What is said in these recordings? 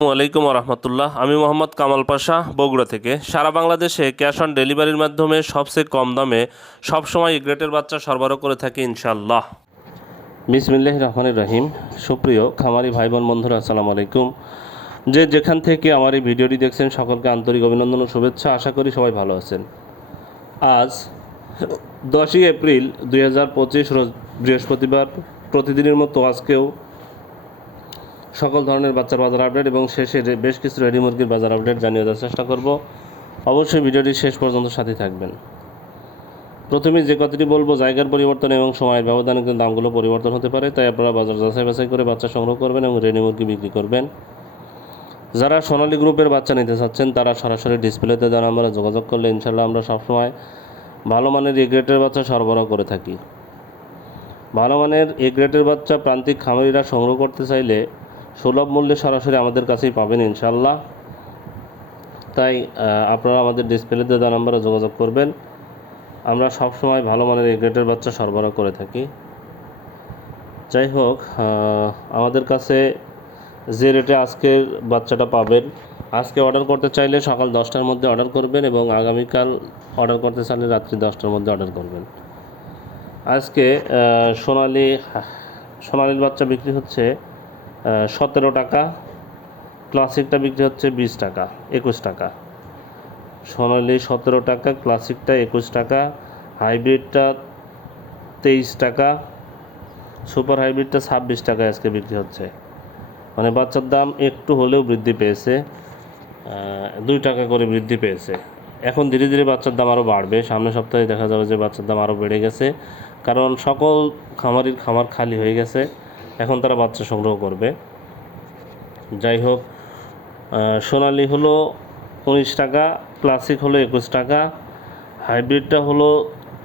আসসালামু আলাইকুম রহমতুল্লাহ। আমি মোহাম্মদ কামাল পাশা, বগুড়া থেকে। সারা বাংলাদেশে ক্যাশ অন ডেলিভারির মাধ্যমে সবচেয়ে কম দামে সবসময় গ্রেটের বাচ্চা সরবরাহ করে থাকি ইনশাল্লাহ। বিসমিল্লাহির রহমানির রহিম। সুপ্রিয় খামারি ভাই বোন বন্ধুরা, আসসালামু আলাইকুম। যে যেখান থেকে আমার এই ভিডিওটি দেখছেন সকলকে আন্তরিক অভিনন্দন ও শুভেচ্ছা। আশা করি সবাই ভালো আছেন। আজ 10ই এপ্রিল 2025 রোজ বৃহস্পতিবার। প্রতিদিনের মতো আজকেও সকল ধরনের বাচ্চার বাজার আপডেট এবং শেষে বেশ কিছু রেডি মুরগির বাজার আপডেট জানিয়ে দেওয়ার চেষ্টা করব। অবশ্যই ভিডিওটি শেষ পর্যন্ত সাথে থাকবেন। প্রথমে যে কথাটি বলবো, জায়গার পরিবর্তন এবং সময়ের ব্যবধানে কিন্তু দামগুলো পরিবর্তন হতে পারে, তাই আপনারা বাজার যাচাই বাছাই করে বাচ্চা সংগ্রহ করবেন এবং রেডি মুরগি বিক্রি করবেন। যারা সোনালী গ্রুপের বাচ্চা নিতে চাচ্ছেন তারা সরাসরি ডিসপ্লেতে দেওয়া নাম্বারে যোগাযোগ করলে ইনশাল্লাহ আমরা সবসময় ভালো মানের এ গ্রেডের বাচ্চা সরবরাহ করে থাকি। ভালো মানের এ গ্রেডের বাচ্চা প্রান্তিক খামারিরা সংগ্রহ করতে চাইলে সুলভ মূল্যে সরাসরি আমাদের কাছেই পাবেন ইনশাল্লাহ। তাই আপনারা আমাদের ডিসপ্লেতে দেওয়া নাম্বারে যোগাযোগ করবেন। আমরা সবসময় ভালো মানের এ গ্রেডের বাচ্চা সরবরাহ করে থাকি। যাই হোক, আমাদের কাছে যে রেটে আজকের বাচ্চাটা পাবেন, আজকে অর্ডার করতে চাইলে সকাল 10টার মধ্যে অর্ডার করবেন এবং আগামীকাল অর্ডার করতে চাইলে রাত্রি 10টার মধ্যে অর্ডার করবেন। আজকে সোনালির বাচ্চা বিক্রি হচ্ছে 17 টাকা, ক্লাসিকটা বিক্রি হচ্ছে 20 টাকা, 21 টাকা। সোনালি 17 টাকা, ক্লাসিকটা 21 টাকা, হাইব্রিডটা 23 টাকা, সুপার হাইব্রিডটা 26 টাকায় আজকে বিক্রি হচ্ছে। মানে বাচ্চার দাম একটু হলেও বৃদ্ধি পেয়েছে, 2 টাকা করে বৃদ্ধি পেয়েছে। এখন ধীরে ধীরে বাচ্চার দাম আরও বাড়বে। সামনের সপ্তাহে দেখা যাবে যে বাচ্চার দাম আরও বেড়ে গেছে, কারণ সকল খামারির খামার খালি হয়ে গেছে, এখন তারা বাচ্চা সংগ্রহ করবে। যাই হোক, সোনালি হলো 19 টাকা, ক্লাসিক হলো 21 টাকা, হাইব্রিডটা হলো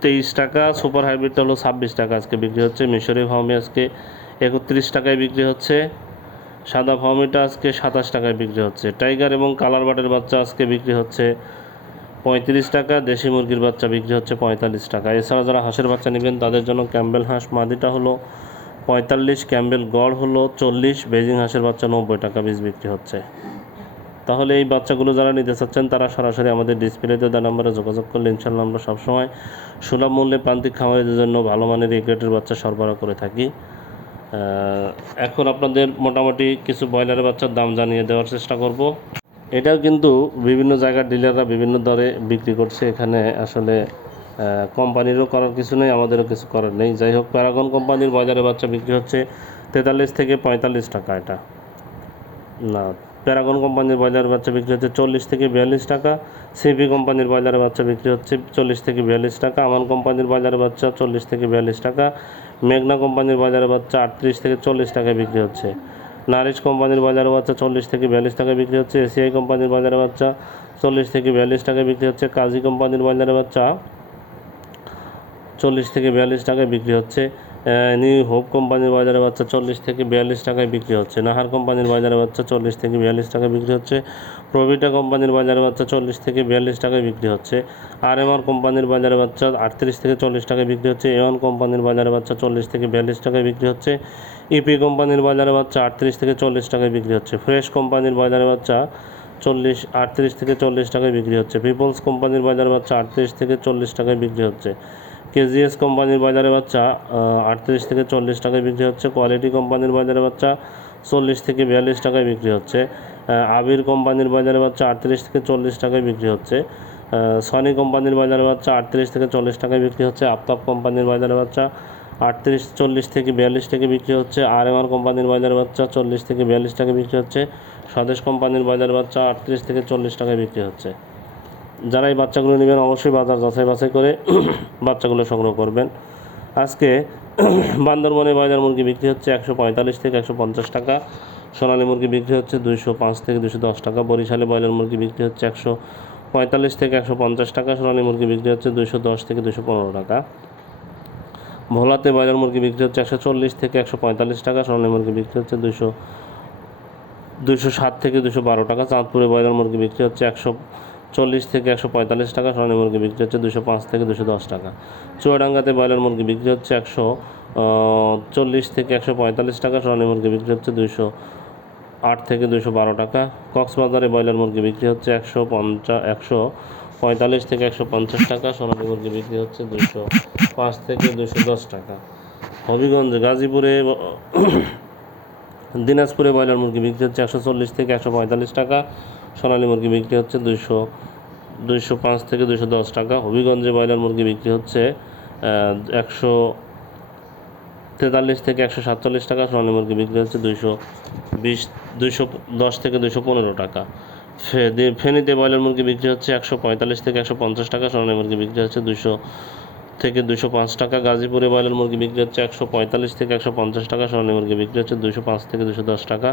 23 টাকা, সুপার হাইব্রিডটা হলো 26 টাকা আজকে বিক্রি হচ্ছে। মিশরি ফার্মে আজকে 31 টাকায় বিক্রি হচ্ছে। সাদা ফার্মিটা আজকে 27 টাকায় বিক্রি হচ্ছে। টাইগার এবং কালার বাটের বাচ্চা আজকে বিক্রি হচ্ছে 35 টাকা, দেশি মুরগির বাচ্চা বিক্রি হচ্ছে 45 টাকা। এছাড়া যারা হাঁসের বাচ্চা নেবেন তাদের জন্য ক্যাম্বেল হাঁস মাদিটা হলো 45, ক্যাম্বেল গড় হলো 40, বেজিং হাঁসের বাচ্চা 90 টাকা বীজ বিক্রি হচ্ছে। তাহলে এই বাচ্চাগুলো যারা নিতে চাচ্ছেন তারা সরাসরি আমাদের ডিসপ্লেতে দেওয়া নাম্বারে যোগাযোগ করলে ইনশাল্লাহ আমরা সবসময় সুলভ মূল্যে প্রান্তিক খামারিদের জন্য ভালো মানের এই গ্রেডের বাচ্চা সরবরাহ করে থাকি। এখন আপনাদের মোটামুটি কিছু ব্রয়লারের বাচ্চার দাম জানিয়ে দেওয়ার চেষ্টা করব। এটাও কিন্তু বিভিন্ন জায়গার ডিলাররা বিভিন্ন দরে বিক্রি করছে, এখানে আসলে কোম্পানিরও করার কিছু নেই, আমাদেরও কিছু করার নেই। যাই হোক, প্যারাগন কোম্পানির ব্রয়লারের বাচ্চা বিক্রি হচ্ছে 43 থেকে 45 টাকা। এটা না, প্যারাগন কোম্পানির ব্রয়লারের বাচ্চা বিক্রি হচ্ছে 40 থেকে 42 টাকা। সিপি কোম্পানির ব্রয়লারের বাচ্চা বিক্রি হচ্ছে 40 থেকে 42 টাকা। আমান কোম্পানির ব্রয়লারের বাচ্চা 40 থেকে 42 টাকা। মেঘনা কোম্পানির ব্রয়লারের বাচ্চা 38 থেকে 40 টাকায় বিক্রি হচ্ছে। নারিশ কোম্পানির ব্রয়লারের বাচ্চা 40 থেকে 42 টাকায় বিক্রি হচ্ছে। এসিআই কোম্পানির ব্রয়লারের বাচ্চা 40 থেকে 42 টাকায় বিক্রি হচ্ছে। কাজী কোম্পানির ব্রয়লারের বাচ্চা 40 থেকে 42 টাকায় বিক্রি হচ্ছে। নিউ হোপ কোম্পানির বাজারে বাচ্চা 40 থেকে 42 টাকায় বিক্রি হচ্ছে। নাহার কোম্পানির বাজারে বাচ্চা 40 থেকে 42 টাকায় বিক্রি হচ্ছে। প্রভিটা কোম্পানির বাজারে বাচ্চা 40 থেকে 42 টাকায় বিক্রি হচ্ছে। আরএমআর কোম্পানির বাজারে বাচ্চা 38 থেকে 40 টাকায় বিক্রি হচ্ছে। এওয়ান কোম্পানির বাজারে বাচ্চা 40 থেকে 42 টাকায় বিক্রি হচ্ছে। ইপি কোম্পানির বাজারে বাচ্চা 38 থেকে 40 টাকায় বিক্রি হচ্ছে। ফ্রেশ কোম্পানির বাজারে বাচ্চা 38 থেকে 40 টাকায় বিক্রি হচ্ছে। পিপলস কোম্পানির বাজারে বাচ্চা 38 থেকে 40 টাকায় বিক্রি হচ্ছে। কেজিএস কোম্পানির বাজারে বাচ্চা 38 থেকে 40 টাকায় বিক্রি হচ্ছে। কোয়ালিটি কোম্পানির বাজারে বাচ্চা 40 থেকে 42 টাকায় বিক্রি হচ্ছে। আবির কোম্পানির বাজারে বাচ্চা 38 থেকে 40 টাকায় বিক্রি হচ্ছে। সনি কোম্পানির বাজারে বাচ্চা 38 থেকে 40 টাকায় বিক্রি হচ্ছে। আফতাব কোম্পানির বাজারে বাচ্চা 40 থেকে 42 টাকা বিক্রি হচ্ছে। আরএমআর কোম্পানির বাজারে বাচ্চা 40 থেকে 42 টাকা বিক্রি হচ্ছে। স্বদেশ কোম্পানির বাজারে বাচ্চা 38 থেকে 40 টাকায় বিক্রি হচ্ছে। যারা এই বাচ্চাগুলো নেবেন অবশ্যই বাজার যাচাই বাছাই করে বাচ্চাগুলো সংগ্রহ করবেন। আজকে বান্দরবনে ব্রয়লার মুরগি বিক্রি হচ্ছে 145 থেকে 150 টাকা। সোনালী মুরগি বিক্রি হচ্ছে 205 থেকে 210 টাকা। বরিশালে ব্রয়লার মুরগি বিক্রি হচ্ছে 145 থেকে 150 টাকা। সোনালী মুরগি বিক্রি হচ্ছে 210 থেকে 215 টাকা। ভোলাতে ব্রয়লার মুরগি বিক্রি হচ্ছে 140 থেকে 145 টাকা। সোনালী মুরগি বিক্রি হচ্ছে 207 থেকে 212 টাকা। চাঁদপুরে ব্রয়লার মুরগি বিক্রি হচ্ছে 140 থেকে 145 টাকা। সোনালী মুরগি বিক্রি হচ্ছে 205 থেকে 210 টাকা। চুয়াডাঙ্গাতে ব্রয়লার মুরগি বিক্রি হচ্ছে 140 থেকে 145 টাকা। সোনালী মুরগি বিক্রি হচ্ছে 8 থেকে 212 টাকা। কক্সবাজারে ব্রয়লার মুরগি বিক্রি হচ্ছে 145 থেকে 150 টাকা। সোনালী মুরগি বিক্রি হচ্ছে 205 থেকে 210 টাকা। হবিগঞ্জ গাজীপুরে দিনাজপুরে ব্রয়লার মুরগি বিক্রি হচ্ছে 140 থেকে 145 টাকা। সোনালী মুরগি বিক্রি হচ্ছে 205 থেকে 210 টাকা। হবিগঞ্জে ব্রয়লার মুরগি বিক্রি হচ্ছে 143 থেকে 147 টাকা। সোনালী মুরগি বিক্রি হচ্ছে 210 থেকে 215 টাকা। ফেনীতে ব্রয়লার মুরগি বিক্রি হচ্ছে 145 থেকে 150 টাকা। সোনালী মুরগি বিক্রি হচ্ছে 200 থেকে 205 টাকা। গাজীপুরে ব্রয়লার মুরগি বিক্রি হচ্ছে 145 থেকে 150 টাকা। সোনালী মুরগি বিক্রি হচ্ছে 205 থেকে 210 টাকা।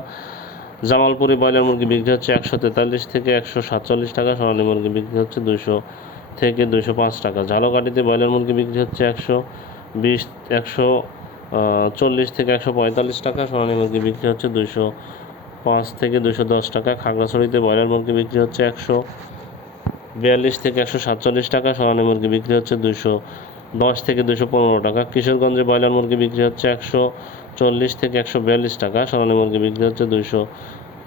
জামালপুরে ব্রয়লার মুরগি বিক্রি হচ্ছে 143 থেকে 147 টাকা। সোনালী মুরগি বিক্রি হচ্ছে 200 থেকে 205 টাকা। ঝালকাঠিতে ব্রয়লার মুরগি বিক্রি হচ্ছে 140 থেকে 145 টাকা। সোনালী মুরগি বিক্রি হচ্ছে 205 থেকে 210 টাকা। খাগড়াছড়িতে ব্রয়লার মুরগি বিক্রি হচ্ছে 142 থেকে 147 টাকা। সোনালী মুরগি বিক্রি হচ্ছে 210 থেকে 215 টাকা। কিশোরগঞ্জে ব্রয়লার মুরগি বিক্রি হচ্ছে 140 থেকে 142 টাকা। সোনালী মুরগি বিক্রি হচ্ছে 200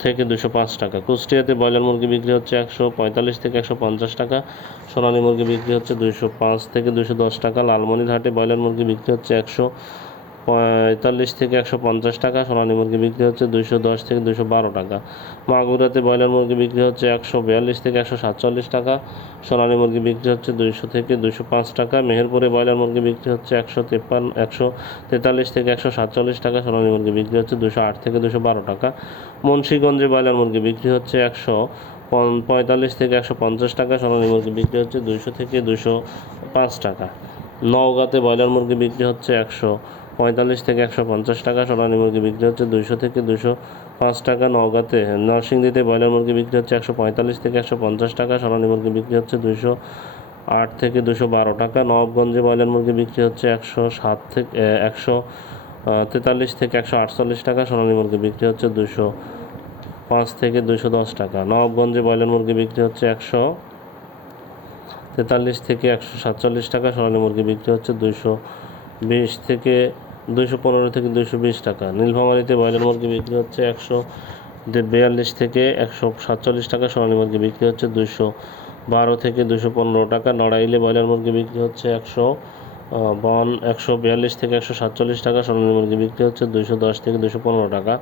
থেকে 205 টাকা। কুষ্টিয়াতে ব্রয়লার মুরগি বিক্রি হচ্ছে 145 থেকে 150 টাকা। সোনালী মুরগি বিক্রি হচ্ছে 205 থেকে 210 টাকা। লালমনিরহাটে ব্রয়লার মুরগি বিক্রি হচ্ছে 145 থেকে 150 টাকা। সোনালী মুরগি বিক্রি হচ্ছে 210 থেকে 212 টাকা। মাগুরাতে ব্রয়লার মুরগি বিক্রি হচ্ছে 142 থেকে 147 টাকা। সোনালী মুরগি বিক্রি হচ্ছে 200 থেকে 205 টাকা। মেহেরপুরে ব্রয়লার মুরগি বিক্রি হচ্ছে 143 থেকে 147 টাকা। সোনালী মুরগি বিক্রি হচ্ছে 208 থেকে 212 টাকা। মুন্সিগঞ্জে ব্রয়লার মুরগি বিক্রি হচ্ছে 145 থেকে 150 টাকা। সোনালী মুরগি বিক্রি হচ্ছে 200 থেকে 205 টাকা। নওগাঁতে ব্রয়লার মুরগি বিক্রি হচ্ছে 145 থেকে 150 টাকা। সোনালী মুরগি বিক্রি হচ্ছে 200 থেকে 205 টাকা। নওগাঁতে নরসিংদীতে ব্রয়লার মুরগি বিক্রি হচ্ছে 145 থেকে 150 টাকা। সোনালী মুরগি বিক্রি হচ্ছে 208 থেকে 212 টাকা। নবাবগঞ্জে ব্রয়লার মুরগি বিক্রি হচ্ছে 143 থেকে 148 টাকা। সোনালী মুরগি বিক্রি হচ্ছে 205 থেকে 210 টাকা। নবাবগঞ্জে ব্রয়লার মুরগি বিক্রি হচ্ছে 143 থেকে 147 টাকা। সোনালী মুরগি বিক্রি হচ্ছে 220 থেকে 215 থেকে 220 টাকা। নীলফামারীতে ব্রয়লার মুরগি বিক্রি হচ্ছে 142 থেকে 147 টাকা। সোনালী মুরগি বিক্রি হচ্ছে 212 থেকে 215 টাকা। নড়াইলে ব্রয়লার মুরগি বিক্রি হচ্ছে 142 থেকে 147 টাকা। সোনালী মুরগি বিক্রি হচ্ছে 210 থেকে 215 টাকা।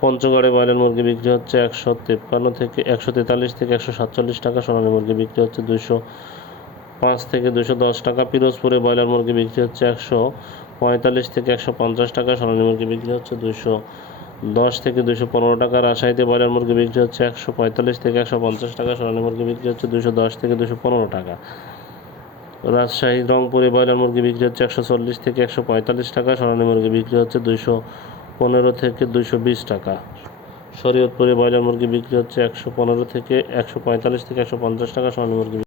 পঞ্চগড়ে ব্রয়লার মুরগি বিক্রি হচ্ছে 143 থেকে 147 টাকা। সোনালী মুরগি বিক্রি হচ্ছে 205 থেকে 210 টাকা। পিরোজপুরে ব্রয়লার মুরগি বিক্রি হচ্ছে 145 থেকে 150 টাকা। সোনালী মুরগি বিক্রি হচ্ছে 210 থেকে 215 টাকা। রাজশাহীতে ব্রয়লার মুরগি বিক্রি হচ্ছে 145 থেকে 150 টাকা। সোনালী মুরগি বিক্রি হচ্ছে 210 থেকে 215 টাকা। রাজশাহী রংপুরে ব্রয়লার মুরগি বিক্রি হচ্ছে 140 থেকে 145 টাকা। সোনালী মুরগি বিক্রি হচ্ছে 215 থেকে 220 টাকা। শরীয়তপুরে ব্রয়লার মুরগি বিক্রি হচ্ছে 115 থেকে 145 থেকে 150 টাকা। সোনালী মুরগি